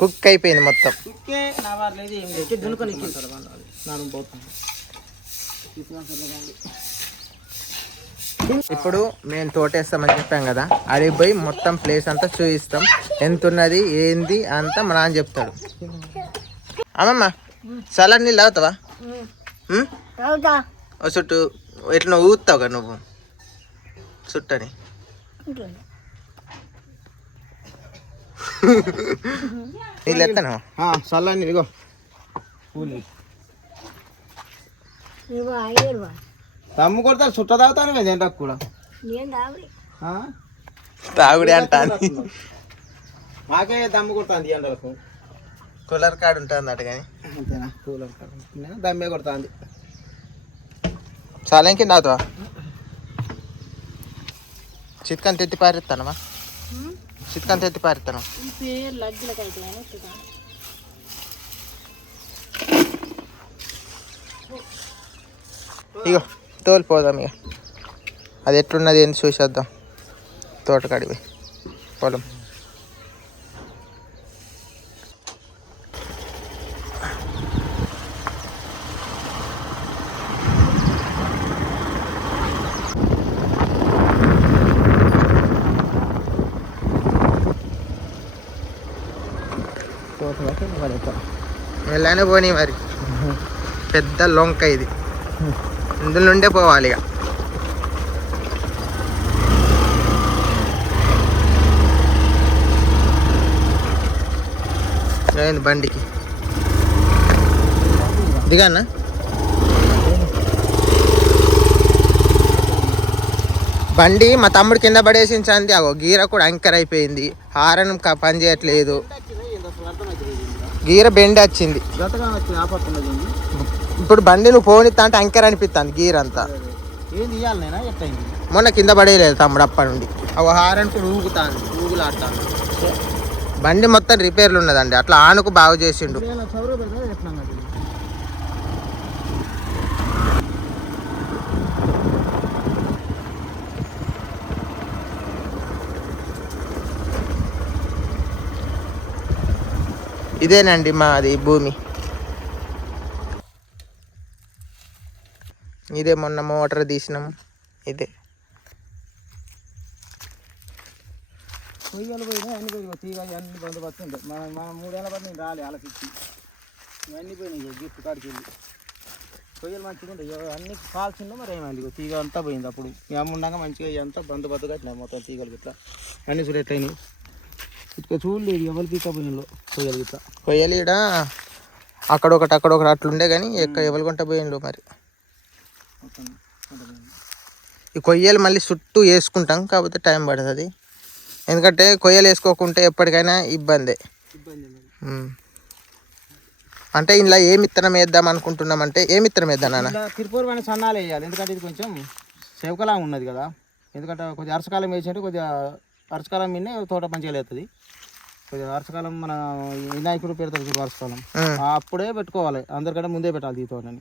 Cook అయిపోయింది మొత్తం. ఇప్పుడు మేము తోటేస్తామని చెప్పాం కదా, అడిగి పోయి మొత్తం ప్లేస్ అంతా చూపిస్తాం. ఎంత ఉన్నది ఏంది అంతా మా నాన్న చెప్తాడు. అమ్మమ్మ సలాడ్ నీళ్ళు తాగుతావా? చుట్టూ ఎట్లా ఊగుతావు కదా నువ్వు చుట్టని. నీళ్ళు ఎత్తాను చల్లని నీళ్ళో దమ్ము కొడతాను. చుట్ట తాగుతాను కదా ఎండకు కూడా తాగుడే అంటాను. మాకే దమ్ము కొడుతుంది ఎండలకు. కూలర్ కాడ ఉంటుంది అటు కానీ అంతేనా? కూలర్ కాడ దమ్మే కొడుతుంది. చాలా ఇంకేం తాగుతావా? చిత్కాన్ని తెత్తి పారేస్తానమ్మా. చిత్కాన్ని తెత్తి పారేస్తాను. ఇగో తోలిపోదాం. ఇక అది ఎట్లున్నది ఏంటి చూసేద్దాం. తోటకాడివి పొలం వెళ్ళానే పోనీ మరి. పెద్ద లొంక ఇది, ఇందులో నుండే పోవాలి. ఇక ఏమైంది బండికి? దిగానా? బండి మా తమ్ముడు కింద పడేసించండి. అగో గీర కూడా యాంకర్ అయిపోయింది. హారన్ పని చేయట్లేదు. గీర బెండ్ వచ్చింది. ఇప్పుడు బండి నువ్వు పోనిస్తా అంటే యాంకర్ అనిపిస్తుంది గీర అంతా. మొన్న కింద పడేయలేదు తమ్ముడు అప్పటి నుండి. అగో హారన్ కూడా ఊగుతాను, ఊగులాడుతాను. బండి మొత్తం రిపేర్లు ఉన్నదండి. అట్లా ఆనుకు బాగు చేసిండు. ఇదేనండి మాది భూమి. ఇదే మొన్న మోటార్ తీసినాం. ఇదే కొయ్యలు పోయినా అన్ని పోయి తీగ అన్ని బందోబస్తు ఉంటాయి. మనం 3 ఏళ్ళ పడి నేను రాలే ఆలకిచ్చి ఇవన్నీ పోయినాయి. గిఫ్ట్ కాడికి వెళ్ళి కొయ్యలు మంచిగా ఉంటాయి. అన్ని కాల్సిందో మరి ఏమైంది, తీగ అంతా పోయింది. అప్పుడు ఏముండగా మంచిగా అంతా బందోబస్తు కట్టినాయి మొత్తం తీగలు గిట్లా అన్ని చూడు ఎట్లయినాయి. ఇట్లా చూడలేదు ఎవరు పీకపోయినలో కొయ్యలు గిట్లా. కొయ్యలు ఇక్కడ అక్కడొకటి అక్కడొకటి అట్లుండే కానీ ఎవరు కొంట పోయినలో మరి. ఈ కొయ్యలు మళ్ళీ చుట్టూ వేసుకుంటాం, కాకపోతే టైం పడుతుంది. ఎందుకంటే కొయ్యలు వేసుకోకుంటే ఎప్పటికైనా ఇబ్బందే. అంటే ఇంట్లో ఏమి ఇత్తనం వేద్దాం అనుకుంటున్నాం. అంటే ఏమి ఇత్తనం వేద్దాం నాన్న? తిరుపూర్ అని సన్నాలు వేయాలి. ఎందుకంటే ఇది కొంచెం సేవకలా ఉన్నది కదా. ఎందుకంటే కొద్దిగా అరసకాలం వేసినట్టు కొద్దిగా వర్షకాలం మీదే తోట మంచిగా లేస్తుంది. కొద్దిగా వర్షకాలం మన వినాయకుడు పెడతారు వర్షకాలం, అప్పుడే పెట్టుకోవాలి. అందరికంటే ముందే పెట్టాలి ఈ తోటని.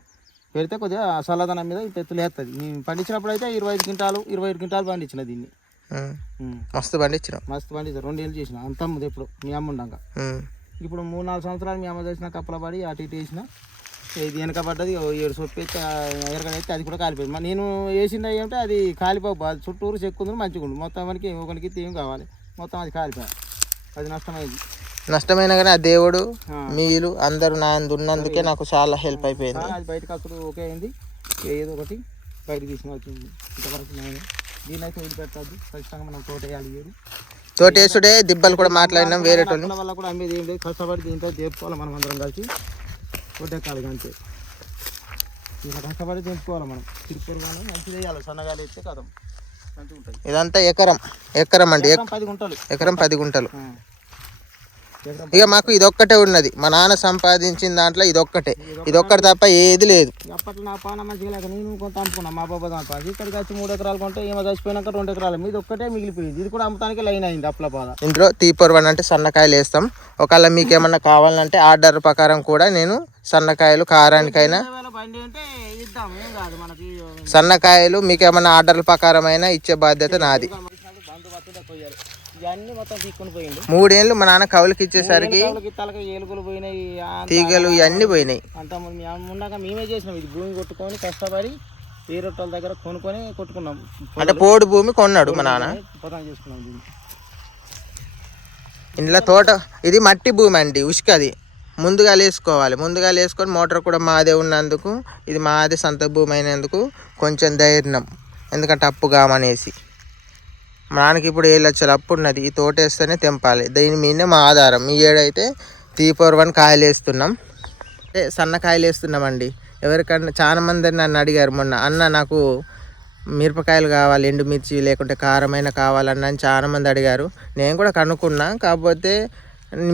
పెడితే కొద్దిగా చల్లదనం మీద పెత్తులు వేస్తుంది. మేము పండించినప్పుడు అయితే 25 క్వింటాలు పండించిన దీన్ని. మస్తు పండించినాం. 2 ఏళ్ళు చేసిన అంత ముందు. ఎప్పుడు మీ అమ్మ ఉండగా. ఇప్పుడు 3-4 సంవత్సరాలు మీ అమ్మ చేసిన కప్పల పడి అటు ఇటు వేసిన. ఇది వెనక పడ్డది 7 సొప్పి అయితే ఎరకడైతే అది కూడా కాలిపోయింది. నేను వేసింది ఏమంటే అది కాలిపోవు. అది చుట్టూరు చెక్కుంది మంచిగా ఉంది. మొత్తం మనకి ఒకరికి తీయం కావాలి. మొత్తం అది కాలిపోయింది. అది నష్టమైంది. నష్టమైనా కానీ ఆ దేవుడు మీరు అందరూ నా ఉన్నందుకే నాకు చాలా హెల్ప్ అయిపోయింది. అది బయటకు అసలు ఓకే అయింది. ఏదో ఒకటి బయట తీసుకుని వచ్చింది. ఇంతవరకు దీన్ని అయితే వదిలిపెట్టద్దు. ఖచ్చితంగా మనం తోట వేయాలి. తోటేసుడే దిబ్బలు కూడా మాట్లాడినాం. వేరే వల్ల కూడా అమ్మేది ఏం లేదు. కష్టపడి దీంతో చేసుకోవాలి మనం అందరం కలిసి. తోటెక్కాలి అంతే. ఇలా కష్టపడి తెంపుకోవాలి మనం. తిరుపూరు కానీ మంచిగా వేయాలి. సన్నగాలి వేస్తే కదం మంచిగా ఉంటుంది. ఇదంతా ఎకరం అండి. 10 గుంటలు. ఎకరం 10 గుంటలు. ఇక మాకు ఇదొక్కటే ఉన్నది. మా నాన్న సంపాదించిన దాంట్లో ఇదొక్కటి తప్ప ఏది లేదు. అప్పట్లో నా పాన మంచిగా లేక నేను కొంత అమ్ముకున్నా. మా బాబా సంపాది ఇక్కడికి వచ్చి 3 ఎకరాలు కొంటే ఏమో చచ్చిపోయినాక 2 ఎకరాలు మీద ఒక్కటే మిగిలిపోయింది. ఇది కూడా అమ్మటానికి లైన్ అయింది అప్ల బాధ. ఇందులో తీపొరవన్ అంటే సన్నకాయలు వేస్తాం. ఒకవేళ మీకు ఏమన్నా కావాలంటే ఆర్డర్ ప్రకారం కూడా నేను సన్నకాయలు కారానికైనా సన్నకాయలు మీకు ఏమన్నా ఆర్డర్ల ప్రకారం అయినా ఇచ్చే బాధ్యత నాది. ఇవన్నీ మొత్తం తీసుకొని పోయిండు. 3 ఏళ్ళు మా నాన్న కౌలుకి ఇచ్చేసరికి తలకి ఏలుగులు పోయినాయి, తీగలు ఇవన్నీ పోయినాయి. అంత ఉన్నాక మేమే చేసినాం. ఇది భూమి కొట్టుకొని కష్టపడి ఏ రొట్టెల దగ్గర కొనుక్కొని కొట్టుకున్నాం. అంటే పోడు భూమి కొన్నాడు మా నాన్న. పొతం చేసుకున్నాం దీన్ని. ఇంట్లో తోట ఇది మట్టి భూమి అండి, ఉసుకది. ముందుగా వేసుకోవాలి, ముందుగా వేసుకొని మోటార్ కూడా మాదే ఉన్నందుకు, ఇది మాదే సొంత భూమి అయినందుకు కొంచెం ధైర్యం. ఎందుకంటే అప్పు కామనేసి మా నాన్నకి ఇప్పుడు 7 లక్షల అప్పు ఉన్నది. ఈ తోట వేస్తేనే తెంపాలి, దీని మీదనే మా ఆధారం. ఈ ఏడైతే 341 కాయలు వేస్తున్నాం, అంటే సన్నకాయలు వేస్తున్నామండి. ఎవరికన్నా చాలా మంది నన్ను అడిగారు మొన్న, అన్న నాకు మిరపకాయలు కావాలి, ఎండుమిర్చి లేకుంటే కారమైన కావాలన్న అని చాలామంది అడిగారు. నేను కూడా కనుక్కున్నా, కాకపోతే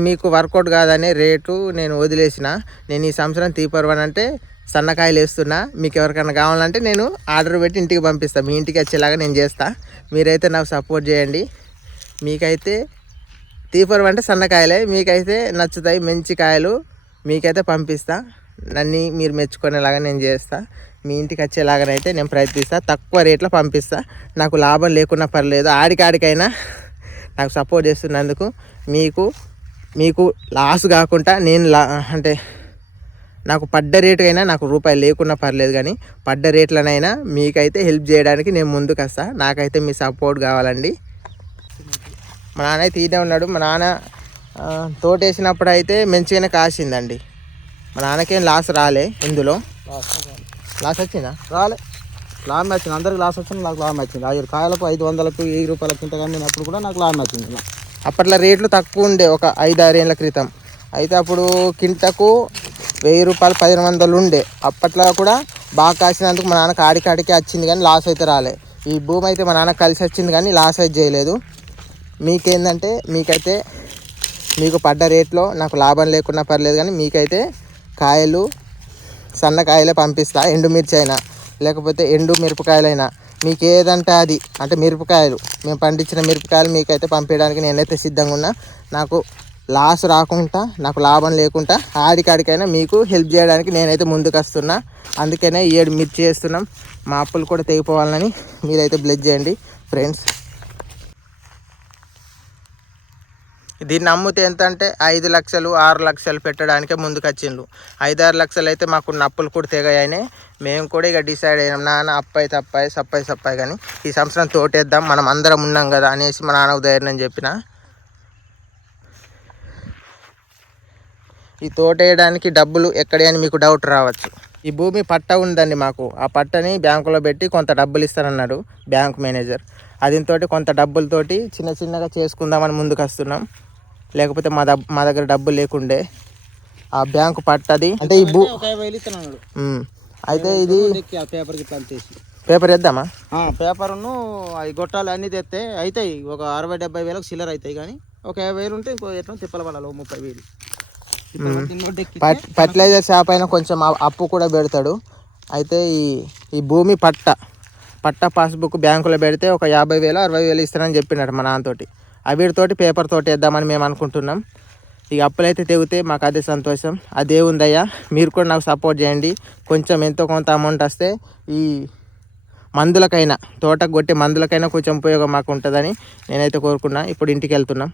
మీకు వర్కౌట్ కాదనే రేటు నేను వదిలేసిన. నేను ఈ సంవత్సరం 341 అంటే సన్నకాయలు వేస్తున్నా. మీకు ఎవరికైనా కావాలంటే నేను ఆర్డర్ పెట్టి ఇంటికి పంపిస్తాను, మీ ఇంటికి వచ్చేలాగా నేను చేస్తా. మీరైతే నాకు సపోర్ట్ చేయండి. మీకైతే 341 అంటే సన్నకాయలే, మీకైతే నచ్చుతాయి మంచి కాయలు, మీకైతే పంపిస్తా. నన్ను మీరు మెచ్చుకునేలాగా నేను చేస్తా. మీ ఇంటికి వచ్చేలాగానైతే నేను ప్రయత్నిస్తా, తక్కువ రేట్లో పంపిస్తా. నాకు లాభం లేకున్నా పర్లేదు, ఆడికాడికైనా నాకు సపోర్ట్ చేస్తున్నందుకు మీకు లాస్ కాకుండా నేను అంటే నాకు పడ్డ రేటుకైనా నాకు రూపాయి లేకున్నా పర్లేదు, కానీ పడ్డ రేట్లనైనా మీకైతే హెల్ప్ చేయడానికి నేను ముందుకు వస్తా. నాకైతే మీ సపోర్ట్ కావాలండి. మా నాన్న అయితే ఈయనే ఉన్నాడు. మా నాన్న తోటేసినప్పుడు అయితే మంచిగానే కాసిందండి. మా నాన్నకేం లాస్ రాలే. ఇందులో లాస్ వచ్చిందా? రాలే, లాభం వచ్చింది. అందరికి లాస్ వచ్చింది, నాకు లాభం వచ్చింది. 5 కాయలకు 500కు 1000 రూపాయల కింద కమ్మినప్పుడు కూడా నాకు లాభం వచ్చింది. అప్పట్లో రేట్లు తక్కువ ఉండే, ఒక 5-6 ఏళ్ళ క్రితం అయితే అప్పుడు కింటకు 1000 రూపాయలు 1500 ఉండే. అప్పట్లో కూడా బాగా కాసినందుకు మా నాన్నకి ఆడికాడికే వచ్చింది, కానీ లాస్ అయితే రాలే. ఈ భూమి అయితే మా నాన్నకు కలిసి వచ్చింది, కానీ లాస్ అయితే చేయలేదు. మీకేందంటే మీకు పడ్డ రేట్లో నాకు లాభం లేకున్నా పర్లేదు, కానీ మీకైతే కాయలు సన్నకాయలే పంపిస్తా. ఎండుమిర్చి అయినా లేకపోతే ఎండు మిరపకాయలైనా మీకు ఏదంటే అది, అంటే మిరపకాయలు మేము పండించిన మిరపకాయలు మీకైతే పంపించడానికి నేనైతే సిద్ధంగా ఉన్నా. నాకు లాస్ రాకుండా, నాకు లాభం లేకుండా ఆడికాడికైనా మీకు హెల్ప్ చేయడానికి నేనైతే ముందుకు వస్తున్నా. అందుకనే 7 మిర్చి చేస్తున్నాం. మా అప్పులు కూడా తెగిపోవాలని మీరైతే బ్లెస్ చేయండి ఫ్రెండ్స్. దీన్ని అమ్మితే ఎంత అంటే 5 లక్షలు 6 లక్షలు పెట్టడానికే ముందుకు వచ్చిండ్రు. 5-6 లక్షలు అయితే మాకున్న అప్పులు కూడా తెగాయని మేము కూడా ఇక డిసైడ్ అయినాం. నాన్న అప్పాయి తప్పాయి సప్పాయి కానీ ఈ సంవత్సరం తోటేద్దాం, మనం అందరం ఉన్నాం కదా అనేసి మా నాన్నకు ధైర్యం చెప్పిన. ఈ తోటేయడానికి డబ్బులు ఎక్కడే అని మీకు డౌట్ రావచ్చు. ఈ భూమి పట్ట ఉందండి మాకు, ఆ పట్టని బ్యాంకులో పెట్టి కొంత డబ్బులు ఇస్తారన్నాడు బ్యాంక్ మేనేజర్. అదితో కొంత డబ్బులతోటి చిన్నగా చేసుకుందామని ముందుకు వస్తున్నాం. లేకపోతే మా దగ్గర డబ్బులు లేకుండే ఆ బ్యాంకు పట్టది అంటే ఈ అయితే ఇది పేపర్ వేద్దామా? పేపర్ను అవి గొట్టాలు అన్నీ తెస్తే అవుతాయి, ఒక 60-70 వేలకు చిల్లర అవుతాయి. కానీ ఒక 50,000 ఉంటే ఇంకో ఎట్లా తిప్పల పడాలి, 30,000. ఫర్టిలైజర్ షాప్ అయినా కొంచెం అప్పు కూడా పెడతాడు. అయితే ఈ భూమి పట్ట పాస్బుక్ బ్యాంకులో పెడితే ఒక 50,000-60,000 ఇస్తానని చెప్పినాడు మా నాన్నతోటి. వీటితోటి పేపర్ తోటి వేద్దామని మేము అనుకుంటున్నాం. ఇక అప్పులైతే తెగితే మాకు అదే సంతోషం. అదే ఉందయ్యా, మీరు కూడా నాకు సపోర్ట్ చేయండి. కొంచెం ఎంతో కొంత అమౌంట్ వస్తే ఈ మందులకైనా, తోటకు కొట్టే మందులకైనా కొంచెం ఉపయోగం మాకు ఉంటుందని నేనైతే కోరుకున్నా. ఇప్పుడు ఇంటికి వెళ్తున్నాం.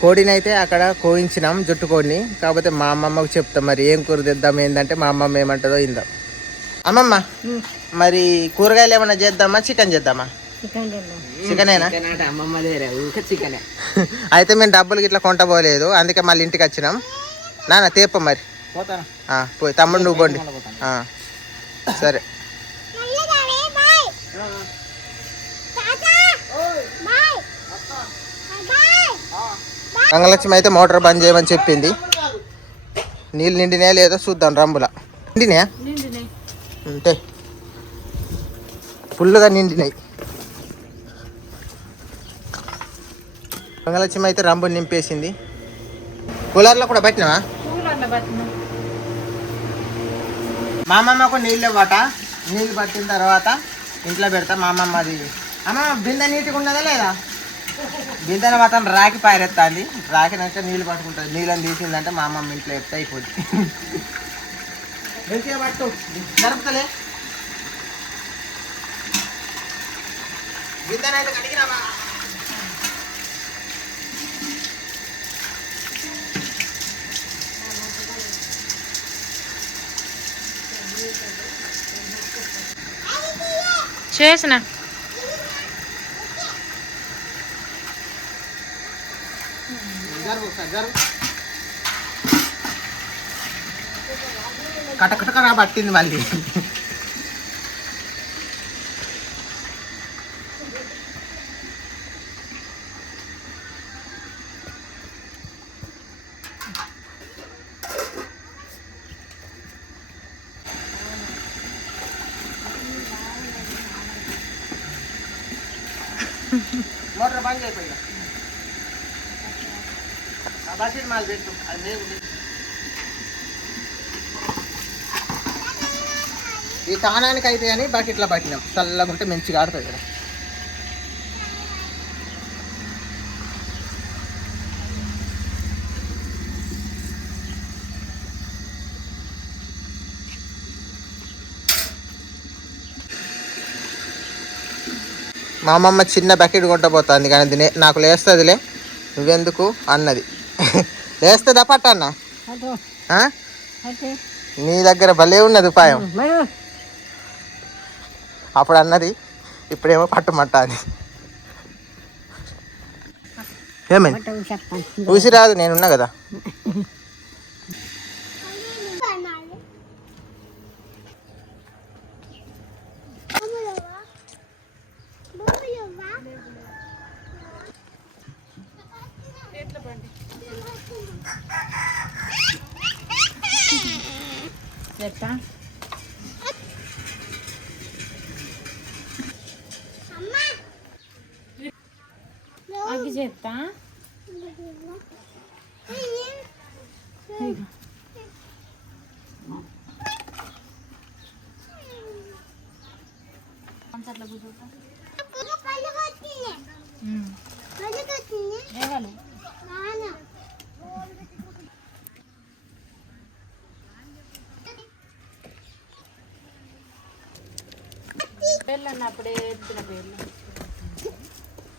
కోడిని అయితే అక్కడ కోయించినాం, జుట్టు కోడిని. కాకపోతే మా అమ్మమ్మకు చెప్తాం మరి ఏం కూర తెద్దాం ఏంటంటే మా అమ్మమ్మ ఏమంటుందో ఇందాం. అమ్మమ్మ మరి కూరగాయలు ఏమన్నా చేద్దామా, చికెన్ చేద్దామా? చికెనేనా? అయితే మేము డబ్బులు ఇట్లా కొంటపోలేదు, అందుకే మళ్ళీ ఇంటికి వచ్చినాం. నాన్న తేప మరి పోయి, తమ్ముడు నువ్వు పోండి. సరే గంగలక్ష్మి అయితే మోటార్ బంద్ చేయమని చెప్పింది. నీళ్ళు నిండినాయా లేదో చూద్దాం. రంబుల నిండినాయా? అంటే ఫుల్గా నిండినాయి. గంగలక్ష్మి అయితే రంబు నింపేసింది. కూలర్లో కూడా పట్టినావా? మా అమ్మమ్మకు నీళ్ళు ఇవ్వట. నీళ్ళు పట్టిన తర్వాత ఇంట్లో పెడతా. మా అమ్మమ్మ అది అమ్మ బిందె నీట్గా ఉన్నదా లేదా? బిందెన మాత్రం రాకి పారెత్తాంది. రాకినాక నీళ్ళు పట్టుకుంటుంది. నీళ్ళని తీసిందంటే మా అమ్మమ్మ ఇంట్లో ఎత్తే అయిపోద్ది. మంచిగా పట్టు జరుపుతలే గిద్దనైతే కడిగినావా చేసిన కటకటకరా పట్టింది మళ్ళీ మోటార్ బంద్ అయిపోయిందా బకెట్ మాలు పెట్టు అది నేను ఈ తానానికి అయితే అని బకెట్లో పట్టినాం చల్లగా ఉంటే మంచిగా ఆడుతుంది కదా మా అమ్మమ్మ చిన్న బకెట్ కొట్టబోతుంది కానీ నాకు లేస్తుందిలే నువ్వెందుకు అన్నది లేస్తుందా పట్టన్న నీ దగ్గర భలే ఉన్నది ఉపాయం అప్పుడు అన్నది ఇప్పుడేమో పట్టుమంట అని ఏమైంది ఊసిరాదు నేనున్నా కదా అగ్గి చేస్తా పేర్లు అన్నప్పుడే ఎత్తిన పేర్లు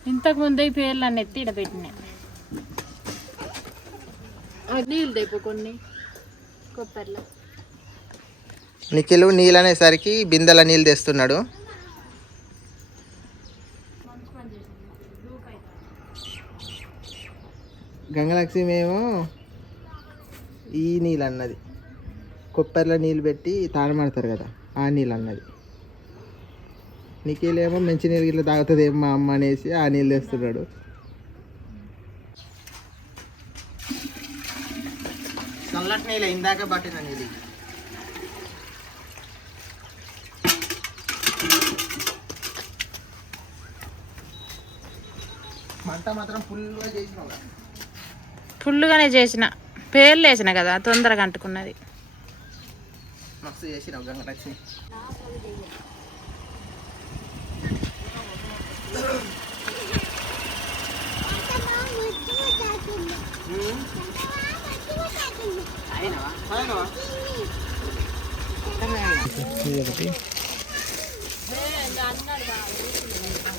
ఇంతకు ముందు ఈ పేర్లు అన్నీ ఎత్తి ఇడ పెట్టినాయి నీళ్ళు తెప్పు కొన్ని కొబ్బరిలో నిఖిల్ నీళ్ళు అనేసరికి బిందెల నీళ్ళు తెస్తున్నాడు గంగలక్ష్మి ఏమో ఈ నీళ్ళు అన్నది కొబ్బరిలో నీళ్ళు పెట్టి తాళమాడతారు కదా ఆ నీళ్ళు అన్నది నిఖిల్ ఏమో మంచి నీళ్ళు ఇట్లా తాగుతుంది ఏమో మా అమ్మ అనేసి ఆ నీళ్ళు తెస్తున్నాడు చల్లటి నీళ్ళు ఇందాక పట్టిన నీళ్ళు మంట మాత్రం ఫుల్గా చేసినావు ఫుల్గానే చేసిన పేర్లు వేసిన కదా తొందరగా అంటుకున్నది మస్తు చేసినావు గంగలక్ష్మి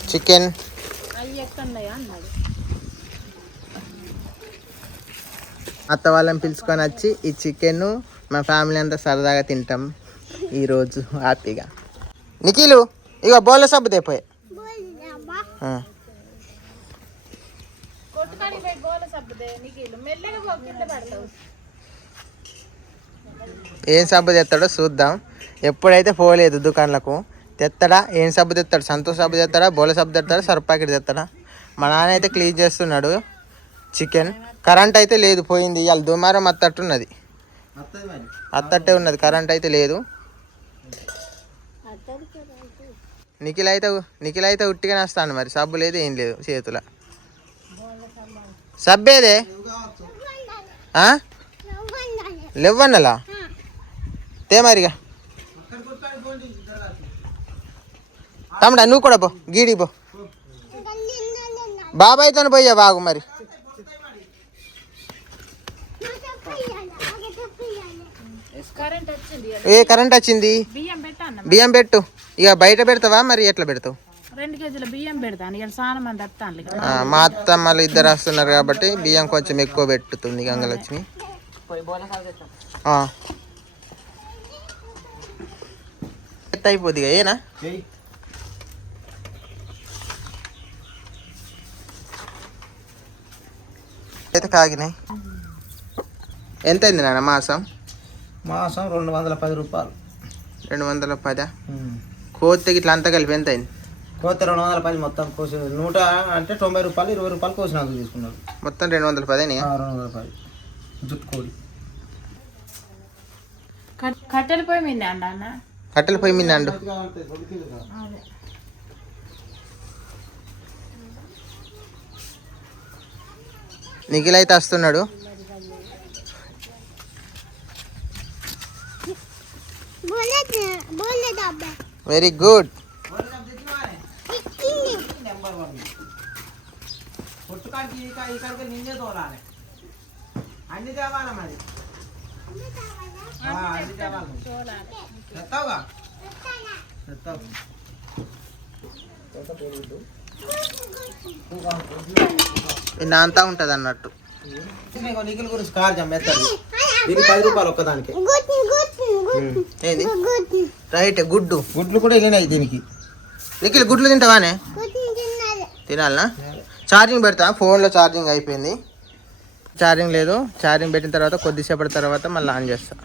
చికెన్ అత్త వాళ్ళని పిలుచుకొని వచ్చి ఈ చికెన్ మా ఫ్యామిలీ అంతా సరదాగా తింటాం ఈరోజు హ్యాపీగా నిఖిలు ఇక బోల సబ్బు తెపోయే ఏం సబ్బు తెస్తాడో చూద్దాం ఎప్పుడైతే పోలేదు దుకాణాలకు తెస్తాడా ఏం సబ్బు తెస్తాడు సంతోష్ సబ్బు తెస్తాడా బోల సబ్బు తెస్తాడా సర్ఫ్ ప్యాకెట్ తెస్తాడా మా నాన్న అయితే క్లీన్ చేస్తున్నాడు చికెన్ కరెంట్ అయితే లేదు పోయింది ఇవాళ దుమారం అత్తట్టున్నది అత్తట్టే ఉన్నది కరెంట్ అయితే లేదు నిఖిల్ అయితే ఉట్టిగానే వస్తాను మరి సబ్బు లేదు ఏం లేదు చేతుల సబ్బేదే లేవన్నలా తే మరిగా తమ్ముడా నువ్వు కూడా పో గీడి పో బాబాయ్తో పోయా బాగు మరి కరెంట్ వచ్చింది ఏ కరెంట్ వచ్చింది? బియ్యం పెట్టా అన్న బియ్యం పెట్టు. ఇక బయట పెడతావా మరి ఎట్లా పెడతావు? 2 కేజీల బియ్యం పెడతాను ఇక చాలా మంది వస్తాను ఇక. మా అత్తమ్మలు ఇద్దరు వస్తున్నారు కాబట్టి బియ్యం కొంచెం ఎక్కువ పెట్టుతుంది గంగలక్ష్మి. ఎత్త అయిపోద్ది ఇక ఏనా? అయితే కాగినాయి. ఎంత అయింది నాన్న మాసం? మాసం 210 రూపాయలు. 210. కోతికి ఇట్లా అంతా కలిపి ఎంత అయింది? కోత 210 మొత్తం కోసి 100 అంటే 90 రూపాయలు 20 రూపాయలు కోసినందుకు తీసుకున్నారు. మొత్తం 210 అయినాయి. 210 జుట్టు కోడి. కట్టెల పొయ్యి మీద అండి అన్న. కట్టెల పొయ్యి మీద అండు. నిఖిల్ అయితే వస్తున్నాడు. Very good. అన్ని తేవాలా మరి? అన్ని తేవాలి. చెత్తావుగా చెత్తావు. అంతా ఉంటుంది అన్నట్టు. నిఖిల్ గురించి కార్ జమ్మేస్తారు. దీనికి 10 రూపాయలు ఒక్కదానికి. ఏంది? రైట్. గుడ్లు కూడా వెళ్ళినాయి దీనికి. నిఖిల్ గుడ్లు తింటావానే? తినాలనా? ఛార్జింగ్ పెడతా. ఫోన్లో ఛార్జింగ్ అయిపోయింది. ఛార్జింగ్ లేదు. ఛార్జింగ్ పెట్టిన తర్వాత కొద్దిసేపటి తర్వాత మళ్ళీ ఆన్ చేస్తా.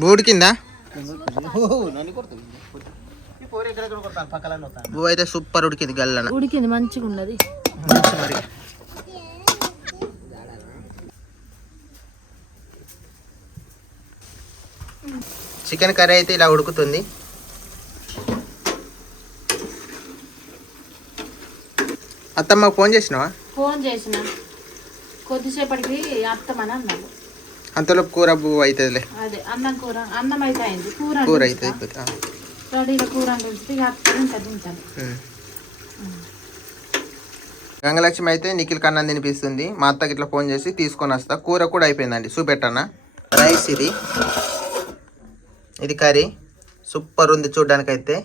బూడి కింద బూ అయితే సూపర్ ఉడికింది. గల్లన ఉడికింది మంచిగా ఉన్నది. మరి చికెన్ కర్రీ అయితే ఇలా ఉడుకుతుంది. అత్తమ్మ ఫోన్ చేసినావా? ఫోన్ చేసిన కొద్దిసేపటికి అత్తమని అన్నాడు. అంతలో కూర పువ్వు అవుతుందిలే. అదే అన్నం అయితే అయింది. కూర అయితే అయిపోతుంది. రెడీగా కూర కలిసి ఇంకా తింటాను. గంగలక్ష్మి అయితే నిఖిల్ కన్నం తినిపిస్తుంది. మా అత్తకి ఇట్లా ఫోన్ చేసి తీసుకొని వస్తా. కూర కూడా అయిపోయిందండి. చూపెట్టనా? రైస్ ఇది కర్రీ సూపర్ ఉంది చూడ్డానికి.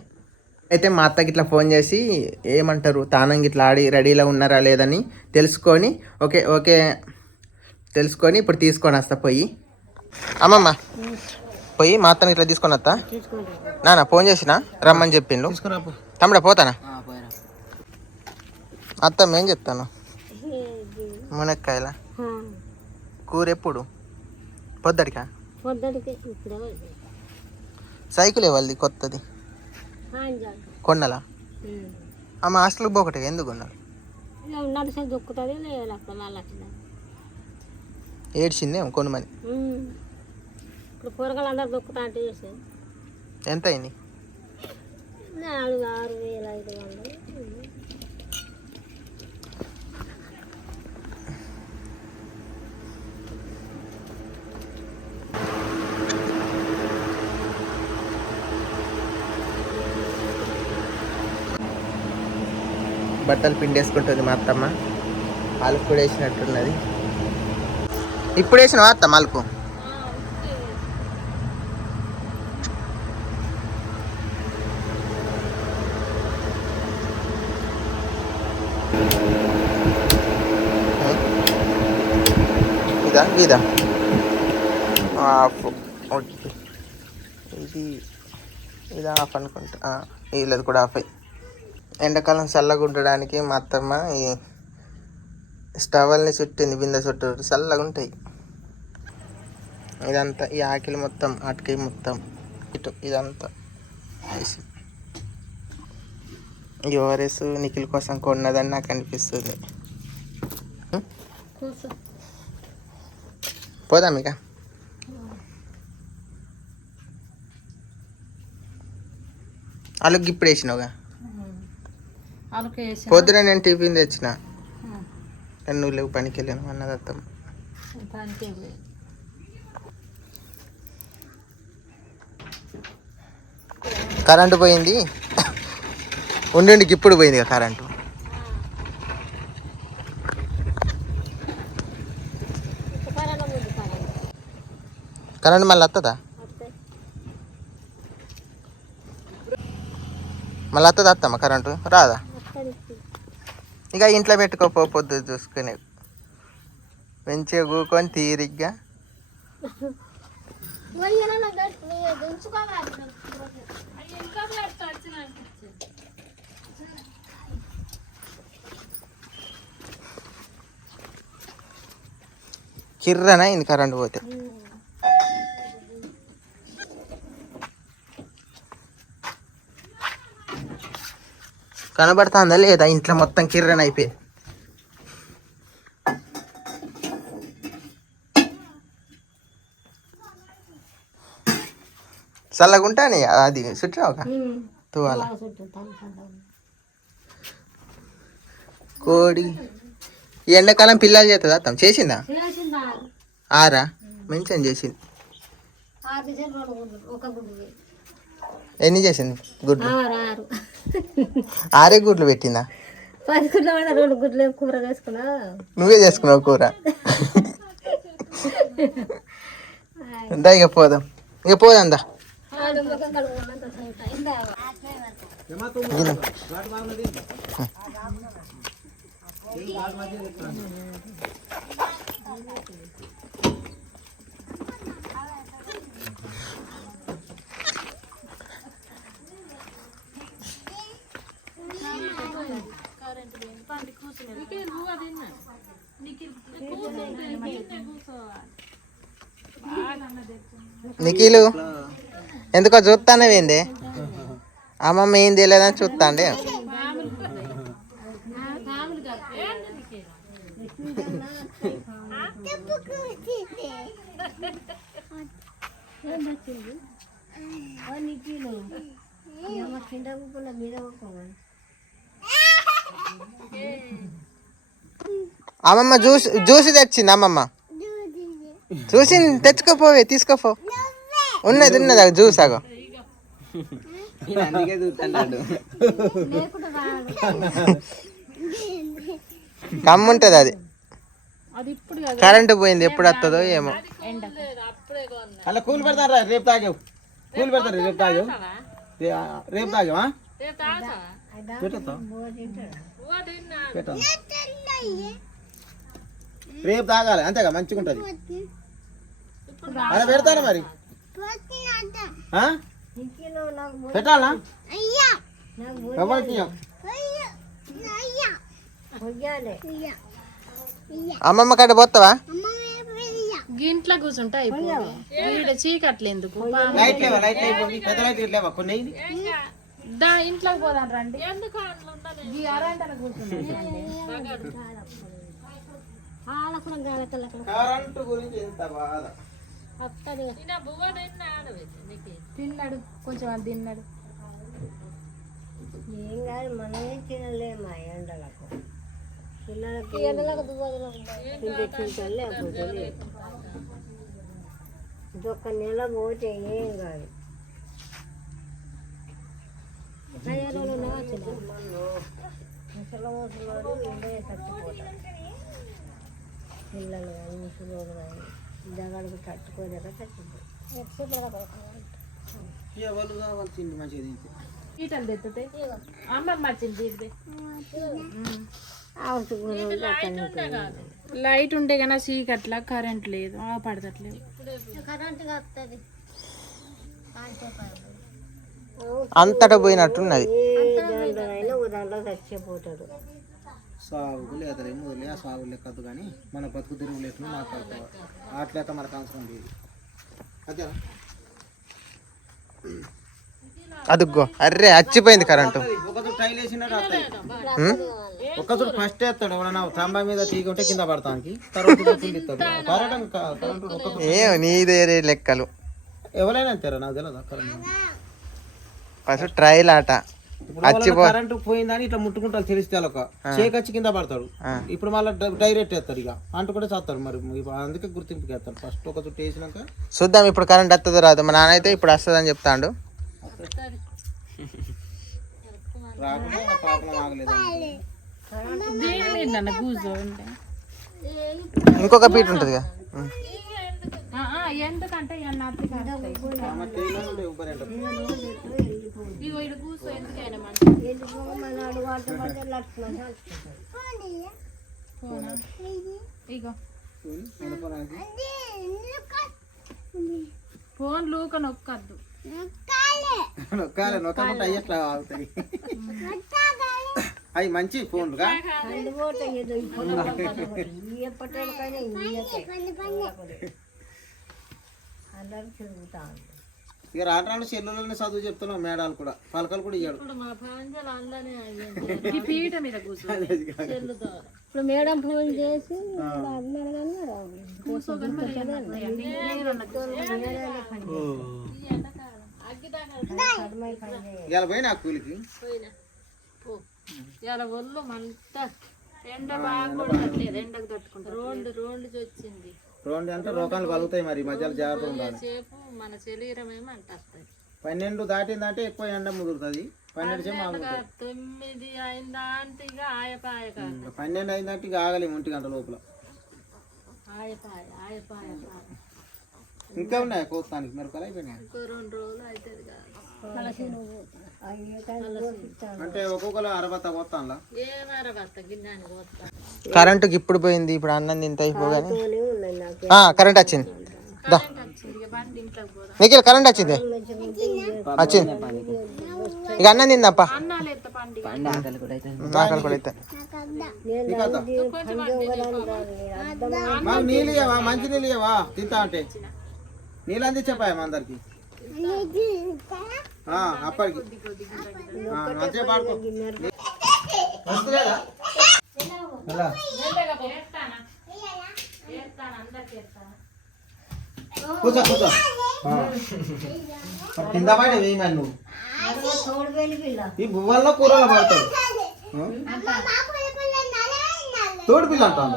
అయితే మా అత్తకి ఇట్లా ఫోన్ చేసి ఏమంటారు తానంగి ఇట్లా ఆడి రెడీలో ఉన్నారా లేదని తెలుసుకొని ఓకే తెలుసుకొని ఇప్పుడు తీసుకొని వస్తా. పోయి అమ్మమ్మ పోయి మా అత్తని ఇట్లా తీసుకొని వస్తా. నాన్న ఫోన్ చేసినా రమ్మని చెప్పిండు. తమ్ముడా పోతానా? అత్తమ్మ ఏం చెప్తాను? మునక్కాయల కూర ఎప్పుడు? పొద్దడికా? సైకిల్ ఇవ్వాలి కొత్తది కొన్నలా? అమ్మ హాస్టల్కి పోకటే ఎందుకు కొన్నారు? ఏడ్చింది కొనుమని. కూరగాయలు అందరు దొక్కుతా అంటే ఎంత అయింది? 4,6,500. బట్టలు పిండేసుకుంటుంది మా అత్తమ్మ. అలుకు కూడా వేసినట్టున్నది. ఇప్పుడు వేసినవా అత్తమ్మ అలుకు? ఇదా ఆఫ్. ఓకే ఇది ఆఫ్ అనుకుంటా. వీళ్ళది కూడా ఆఫ్. ఎండాకాలం చల్లగా ఉండడానికి మా అత్తమ్మ ఈ స్టవ్ని చుట్టింది. బిందె చుట్టూ చల్లగా ఉంటాయి. ఇదంతా ఈ ఆకిలి మొత్తం అటుకై మొత్తం ఇటు ఇదంతా వేసి ఓఆర్ఎస్ నిఖిల్ కోసం కొన్నదని నాకు అనిపిస్తుంది. పోదాం ఇక. అలుగు ఇప్పుడు వేసినావుగా. పొద్దున నేను టిఫిన్ తెచ్చిన. నువ్వు లేవు పనికి వెళ్ళాను అన్నది అత్తమ్మ. కరెంటు పోయింది. ఉండి ఇప్పుడు పోయింది కరెంటు. కరెంట్ మళ్ళీ వస్తుందా? వస్తాయి. మళ్ళీ వస్తుందా అత్తమ్మ కరెంటు? రాదా? వస్తుంది. ఇక ఇంట్లో పెట్టుకోపోద్దు చూసుకుని మంచిగా కూకొని తీరిగ్గా. కిర్రనా ఇంది కరెంట్ పోతే. కనబడుతుందా లేదా? ఇంట్లో మొత్తం కిర్రన అయిపోయింది. చల్లగుంటాని అది చుట్టావు తువాల. కోడి ఈ ఎండాకాలం పిల్లలు చేస్తుందా అత్తం? చేసిందా? ఆరా మెన్షన్ చేసింది. ఎన్ని చేసింది గుడ్లు? 6 గుడ్లు పెట్టిందా? 10 గుడ్లు 2 గుడ్లు కూర వేసుకున్నా. నువ్వే చేసుకున్నావు కూర. అందా ఇక పోదాం, ఇక పోదాందా. నిఖిలు ఎందుకో చూస్తానేవేంది? అమ్మమ్మ ఏం తెలియదని చూస్తాండే. అమ్మమ్మ జ్యూస్ తెచ్చింది. అమ్మమ్మ చూసి తెచ్చుకోపోవే, తీసుకోపో. ఉన్నది జ్యూస్ అగో. కమ్ముంటది అది. కరెంటు పోయింది, ఎప్పుడు వస్తుందో ఏమో. అలా కూలి పెడతారా? రేపు తాగావు కూలి పెడతారు. రేపు తాగావు రేపు తాగావా? పెట్టా రేపు తాగాలి అంతేగా, మంచిగా ఉంటుంది. అలా పెడతారా మరి? పెట్టాలా? ఎవరికి? అమ్మమ్మ కట్ట పోతావా? ఇంట్లో కూర్చుంటా చీకట్లు ఎందుకు? లైట్ లేవా? లైట్ అయిపోయింది. పెద్ద లైట్ లేవా? కొన్ని ఇంట్లోకి పోదాం రండి. కరెంటు గురించి ఎంత బాధ. తిన్నాడు కొంచెం, అది తిన్నాడు. ఏం కాదు, మనమే తినలేమా ఎండలకు. పిల్లలకి తింటే లేకపోతే లేదు. ఇదొక్క నెల పోతే ఏం కాదు. ముసలి ముసలోడు ఇండే చచ్చిపోతారు. పిల్లలు కానీ ముసలోడు కానీ జగడికి తట్టుకోలేక చచ్చిపోతారు. ఎవరు కావాలి తిండి మంచిగా తింటే. ఈటలు తెత్తే అమ్మమ్మ వచ్చింది. లైట్ ఉంటే కన్నా చీకట్లా, కరెంట్ లేదు, పడతట్లేదు. అంతటా పోయినట్టున్నది. దాంట్లో చచ్చిపోతాడు. సాగుకు లేదలేమో వదిలే, ఆ సాగు లెక్కదు కానీ మన బతుకు తిరుగు లేకుండా మాట్లాడుకోవాలి. అట్లేక మనకు అవసరం లేదు. అదేనా? అదుగో అర్రే వచ్చిపోయింది కరెంటు. ఒకచోట టైల్ వేసినట్టు వస్తాయి. ఒకచోట ఫస్ట్ వేస్తాడు ఎవడన్నా స్తంభం మీద తీగ ఉంటే కింద పడతానికి, తర్వాత కరెంటు ఏ నీదే లెక్కలు ఎవరైనా అంటారా? నాకు తెలియదు. ఫస్ట్ ట్రైల్ ఆట. కరెంటు పోయిందని ఇట్లా ముట్టుకుంటారు తెలిస్తే ఒక చేకచ్చి కింద పడతాడు. ఇప్పుడు మళ్ళీ డైరెక్ట్ వేస్తాడు, ఇక అంటూ కూడా చేస్తాడు. మరి అందుకే గుర్తింపుకి వేస్తాడు. ఫస్ట్ ఒక చుట్టూ వేసినాక చూద్దాం ఇప్పుడు కరెంట్ వస్తుందో రాదు. మా నాన్న అయితే ఇప్పుడు వస్తుందని చెప్తాడు. రాకుండా పాపం ఆగలేదు. ఇంకొక పీట ఉంటుంది కదా. ఎందుకంటే ఇవన్నీ అర్థం ఇగో ఇటు కూర్చో ఎందుకైనా మనాడు వంట పడితే లక్ష్మణ ఇగో ఫోన్ లూక నొక్కద్దు నొక్కకుండా అయ్యట్లా అవుతాయి అవి మంచి ఫోన్లుగా ఇక రాను సెల్లులోనే చదువు చెప్తున్నాం మేడాలు కూడా పలకలు కూడా ఇయ్యాడు పీట మీద కూర్చో ఇప్పుడు మేడం ఫోన్ చేసి ఇలా పోయినా కూలికి ఇలా ఒళ్ళు మంతా ఎండ బాగా కొడట్లేదు ఎండకు తట్టుకుంటారు రోడ్డు వచ్చింది రోడ్డు అంటే రోగాలు కలుగుతాయి మరి మధ్యలో జాగ్రత్త ఉండాలి సేపు మన శరీరం ఏమంటారు 12 దాటిందంటే ఎక్కువ ఎండ ముదురుతుంది 12 సేపు 9 అయిందంటే ఇక ఆయపాయ 12 అయిందంటే ఇక ఆగలేము 1 గంట లోపల ఆయపాయ ఇంకా ఉన్నాయి కోస్తానికి మిరపకాయలు అయిపోయినాయి ఇంకో 2 రోజులు అవుతుంది కదా అంటే ఒక్కొక్కరు అరబత్త పోతాను ఏమరబత్త గిన్నెని పోతా కరెంటుకి ఇప్పుడు పోయింది, ఇప్పుడు అన్నం తింత అయిపోగానే కరెంట్ వచ్చింది. బండి ఇంట్లోకి పోదా నిఖిల్ కరెంట్ వచ్చింది వచ్చింది. ఇక అన్నం తిందప్ప, అన్నాలు ఎత్త పండుగ ఆకలి కూడా అయితే. మాకు నీళ్ళు ఇవ్వవా, మంచి నీళ్ళు ఇవ్వవా తింటా అంటే నీళ్ళు అందించపాయా మా అందరికి అప్పటికి మంచిగా పాడుకో వస్తుందా కూర్చో కూర్చో కింద పడి వేయమని నువ్వు ఈ బువ్వల్లో కూరలో పడతావు తోడు పిల్ల అంటాను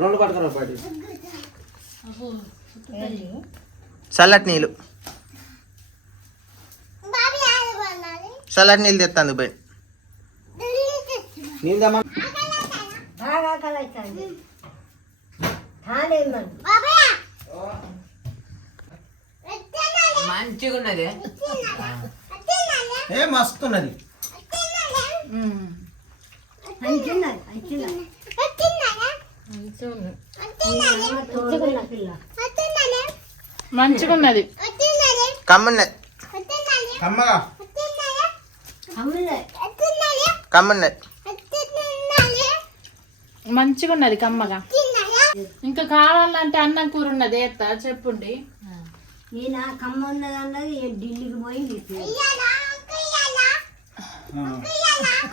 రెండు పడతారు బయట చల్లటి నీళ్ళు చల్లటి నీళ్ళు తెస్తాను బయట నీళ్ళు తెమ్మా బాగా కలైతుంది మంచిగా ఉన్నది, ఏ మస్తున్నది మంచిగా ఉన్నది కమ్మున్నది కమ్మగా కమ్మున్నది మంచిగా ఉన్నది కమ్మగా. ఇంకా కావాలంటే అన్నం కూర ఉన్నది ఎత్తా చెప్పుండి. నేను కమ్మ ఉన్నది అన్నది ఢిల్లీకి పోయింది,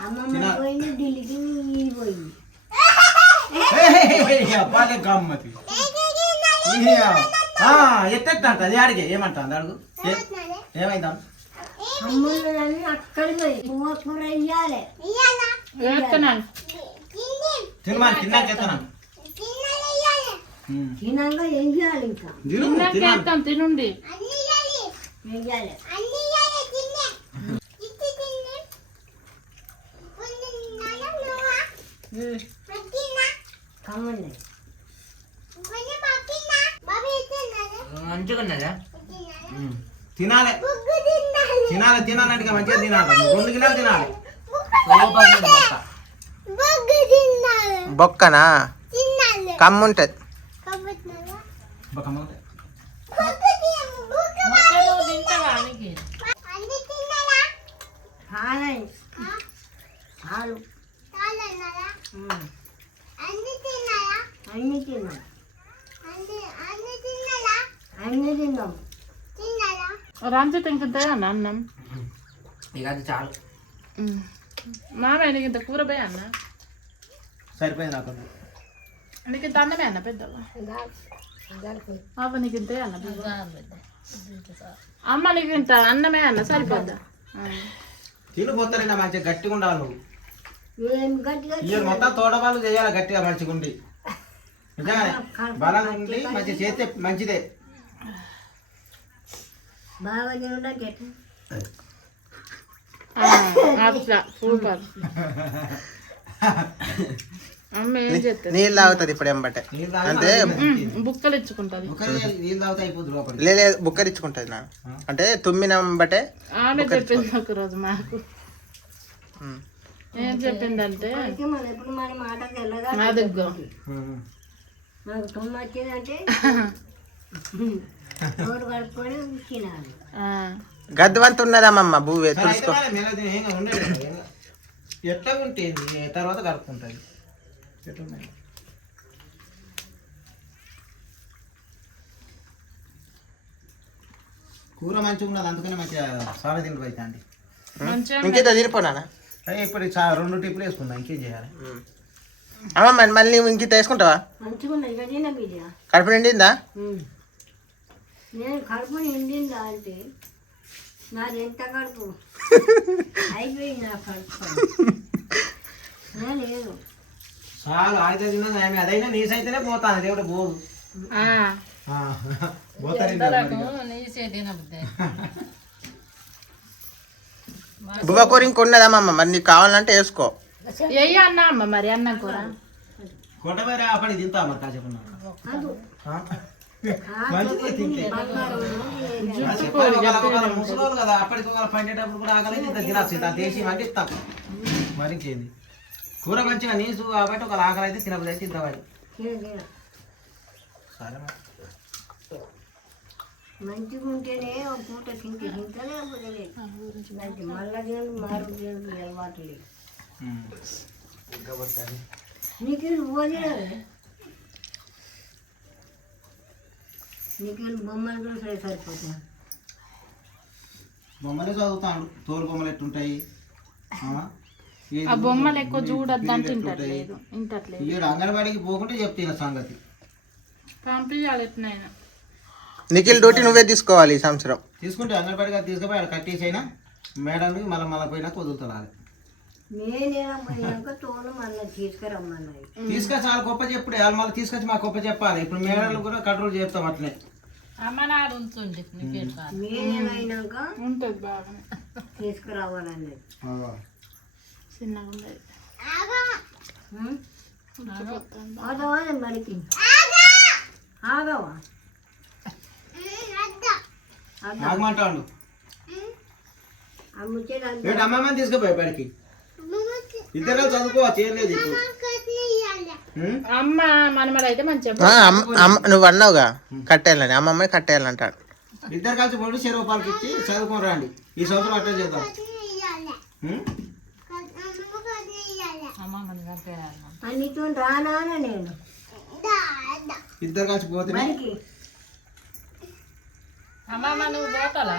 అమ్మమ్మ పోయింది ఢిల్లీకి పోయింది. గమ్మతి ఎట్టంట అది అడిగే ఏమంటాను అడుగు ఏమైందా అమ్మున్నదాన్ని అక్కడికి పోయి పువ్వ కూర ఇయ్యాలి, వేస్తున్నాను తినమని తిన్నాక ఎత్తాను తినాక ఏం చేయాలి, ఇంకా తిన్నాక తినుండి వెయ్యాలి. కమ్మండి మంచిగా ఉన్నదా తినాలి తినాలి తినాలంటే మంచిగా తినాలి 2 కిలోలు తినాలి బొక్కనా కమ్ముంటది. పాలు అన్ని తిన్నాం. రంజిత్ ఇంకంతే అన్న అన్నం ఇక అది చాలు. మామయ్య నీకు ఇంత కూర పోయి అన్న సరిపోయింది నాకు నీకు ఇంత అన్నమే అన్న పెద్దవా అవ్వ నీకు ఇంతే అన్న అమ్మ నీకు ఇంత అన్నమే అన్న సరిపోద్దా తినిపోతారైనా మంచిగా గట్టిగా ఉండాలి నువ్వు. ఏం గట్టిగా ఇక మొత్తం తోటపాలు చేయాలి గట్టిగా మంచిగా ఉండి నిజంగా బలంగా ఉండి మంచిగా చేస్తే మంచిదే. బాగా చేయడానికి అట్లా సూపర్ అమ్మ ఏం చెప్తుంది నీళ్ళు తాగుతుంది ఇప్పుడు ఎంబటే అంటే బుక్కలు ఇచ్చుకుంటది నీళ్ళు తాగితే అయిపోతుంది లోపల. లేదు బుక్కరిచ్చుకుంటుంది నా అంటే తుమ్మినంబటే ఆమె చెప్పింది ఒక రోజు మాకు ఏం చెప్పిందంటే మనం ఎప్పుడు మన మాటకు వెళ్ళగా అదిగో నాకు తుమ్ము వచ్చిందంటే నోరు కడుక్కొని తినాలి. గద్వంత ఉన్నదమ్మమ్మ భూవే తుడుచుకో. ఎట్లా ఉంటుంది తర్వాత కలుపుకుంటుంది. కూర మంచిగా ఉన్నది, అందుకని మంచిగా సారా తిండి అయితే అండి. ఇంకేదో తినిపోనా ఇప్పుడు 2 టిప్పులు వేసుకుందాం, ఇంకేం చేయాలి. అమ్మమ్మ మళ్ళీ నువ్వు ఇంక తీసుకుంటావా? మంచిగా ఉన్నది ఇక తిన బిడ్డ. కడుపు నిండిందా? నేను కడుపు నిండిందా అంటే నాది ఎంత కడుపు అయిపోయింది నా కడుపు లేదు. చాలు అయితే తిన్నది ఆమె, అదైనా నీసు అయితేనే పోతాను, దేవుడు పోదు. బువ్వ కూర ఇంకొన్నదమ్మమ్మ, మరి నీకు కావాలంటే వేసుకో. ఏ అన్నా అమ్మ మరి అన్నం కూర కొట్టబోయి అప్పటి తింటా మరి కాసేపు ముసలోళ్ళు కదా, అప్పటికి పండేటప్పుడు కూడా ఆకలి ఇంత తినచ్చు, ఇంత దేశీ అంటే ఇస్తాం. మరి ఇంకేంది కూర మంచిగా నీసు కాబట్టి ఒక ఆకలి అయితే తినబోదు అయితే తింటామని. సరే మంచిగా ఉంటేనే ఒక పూట తింటే తింటలే మంచి మళ్ళా తినడు మారు తినడు అలవాటు లేదు. నీకు పోలేదు, నీకు బొమ్మలు చూసే సరిపోతాయి. బొమ్మలే చదువుతాడు, తోలు బొమ్మలు ఎట్టుంటాయి, ఆ బొమ్మలు ఎక్కువ చూడొద్దంటే ఇంటట్లేదు ఇంటట్లేదు. ఈడు అంగన్వాడికి పోకుంటే చెప్తున్న సంగతి. పంపించాలి ఎట్నైనా. నిఖిల్ డ్యూటీ నువ్వే తీసుకోవాలి ఈ సంవత్సరం. తీసుకుంటే అంగన్వాడిగా తీసుకుపోయి ఆడ కట్టేసైనా మేడంకి మళ్ళీ పోయినాక వదులుతారు. నేనేనా పోయినాక తోలు మళ్ళీ తీసుకురమ్మన్నాయి. తీసుకొచ్చి చాలా గొప్ప చెప్పుడు, వాళ్ళు మళ్ళీ తీసుకొచ్చి మాకు గొప్ప చెప్పాలి. ఇప్పుడు మేడలు కూడా కంట్రోల్ చేస్తాం అట్లే. నేనేనైనాక ఉంటుంది బాగా తీసుకురావాలన్నది. చిన్నగా ఉండదు. ఆగవా మరికి ఆగవా ఆగమంటాడు. ఆ ముచ్చట అమ్మమ్మని తీసుకుపోయి బడికి, ఇద్దరు చదువుకోవచ్చు, ఏం లేదు ఇప్పుడు. అమ్మ మనమడు అయితే మంచిగా నువ్వు అన్నావుగా కట్టేయాలని, అమ్మమ్మని కట్టేయాలంటాడు. ఇద్దరు కలిసి పోటీ ₹10 ఇచ్చి చదువుకొని రండి. ఈ సంవత్సరం అట్లా చేద్దాం. అన్నితో రానా నేను ఇద్దరు కలిసి పోతే అమ్మమ్మ నువ్వు పోతాలా